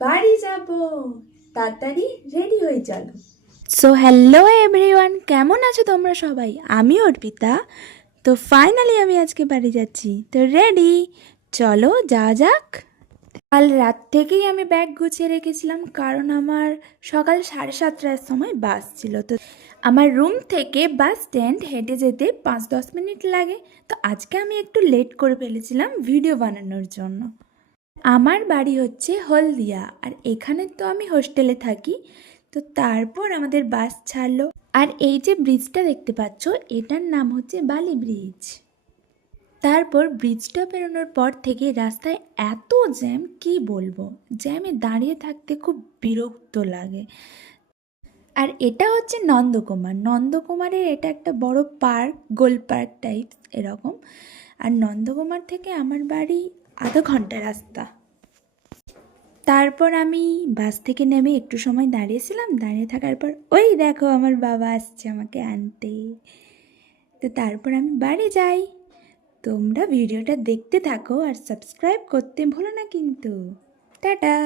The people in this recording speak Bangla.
বাড়ি যাব, তাড়াতাড়ি রেডি হয়ে চলো। সো হ্যালো এভরিওয়ান, কেমন আছো তোমরা সবাই? আমি অর্পিতা। তো ফাইনালি আমি আজকে বাড়ি যাচ্ছি, তো রেডি, চলো যাওয়া যাক। কাল রাত থেকেই আমি ব্যাগ গুছিয়ে রেখেছিলাম, কারণ আমার সকাল 7:30টার সময় বাস ছিল। তো আমার রুম থেকে বাস স্ট্যান্ড হেঁটে যেতে 5-10 মিনিট লাগে। তো আজকে আমি একটু লেট করে ফেলেছিলাম ভিডিও বানানোর জন্য। আমার বাড়ি হচ্ছে হলদিয়া, আর এখানে তো আমি হোস্টেলে থাকি। তো তারপর আমাদের বাস ছাড়লো, আর এই যে ব্রিজটা দেখতে পাচ্ছ, এটার নাম হচ্ছে বালি ব্রিজ। তারপর ব্রিজটা পেরোনোর পর থেকে রাস্তায় এত জ্যাম, কি বলবো, জ্যামে দাঁড়িয়ে থাকতে খুব বিরক্ত লাগে। আর এটা হচ্ছে নন্দকুমারের এটা একটা বড় পার্ক, গোল পার্ক টাইপ এরকম। আর নন্দকুমার থেকে আমার বাড়ি আধা ঘন্টা রাস্তা। তারপর আমি বাস থেকে নেমে একটু সময় দাঁড়িয়েছিলাম, দাঁড়িয়ে থাকার পর ওই দেখো আমার বাবা আসছে আমাকে আনতে। তো তারপর আমি বাড়ি যাই। তোমরা ভিডিওটা দেখতে থাকো আর সাবস্ক্রাইব করতে ভুলো না কিন্তু। টাটা।